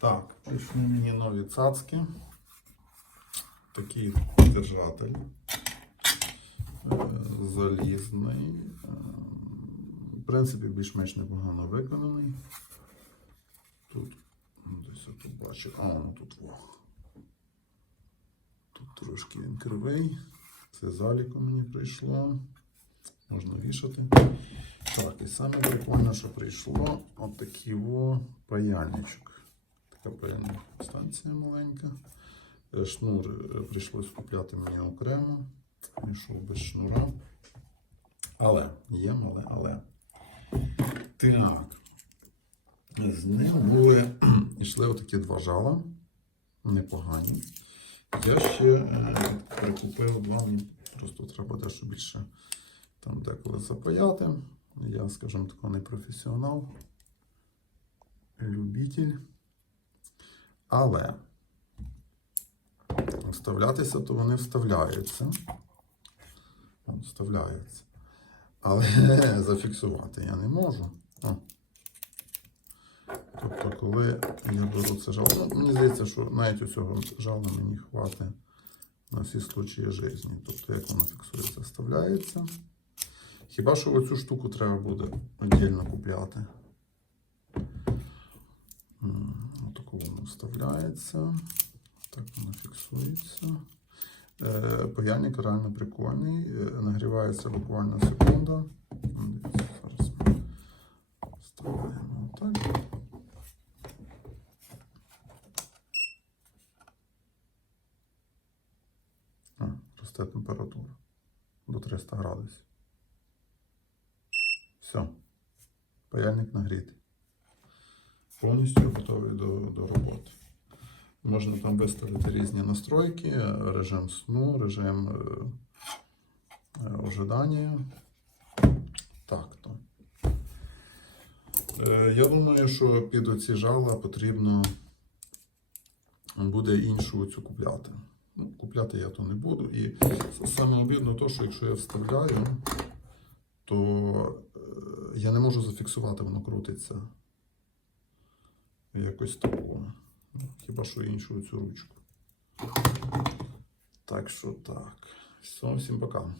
Так, прийшли мені нові цацки. Такий держатель е, залізний. Е, В принципі, більш-менш непогано виконаний. Тут ну, десь я тут бачу. А, ну тут во. Тут трошки він кривий. Це заліко мені прийшло. Можна вішати. Так, і саме прикольне, що прийшло отакий во паяльничок. Паяльна станція маленька. Е, Шнур е, прийшлось купляти мені окремо. Пішов без шнура. Але, є мале, але. Так. З ним були йшли отакі два жала. Непогані. Я ще е, прикупив два, просто треба дещо більше там деколи запаяти. Я, скажімо тако, не професіонал, любитель. Але вставлятися, то вони вставляються. Вставляються. Але зафіксувати я не можу. О. Тобто, коли я беру це жало, ну, мені здається, що навіть у цього жала мені хватить на всі случаї житті. Тобто, як воно фіксується, вставляється. Хіба що оцю штуку треба буде віддільно купляти. Вставляється. Так воно фіксується. Е, Паяльник реально прикольний. Е, Нагрівається буквально секунда. Зараз вставляємо отак. А, росте температура до 300 градусів. Все. Паяльник нагрітий. Повністю готовий до, до роботи. Можна там виставити різні настройки, режим сну, режим е, е, ожидання. Так то. Е, я думаю, що під оці жала потрібно буде іншу цю купляти. Ну, купляти я то не буду. І саме обідно то, що якщо я вставляю, то е, я не можу зафіксувати, воно крутиться. Якось такого. Ну, Хіба що іншу цю ручку. Так що так. Все, всім пока.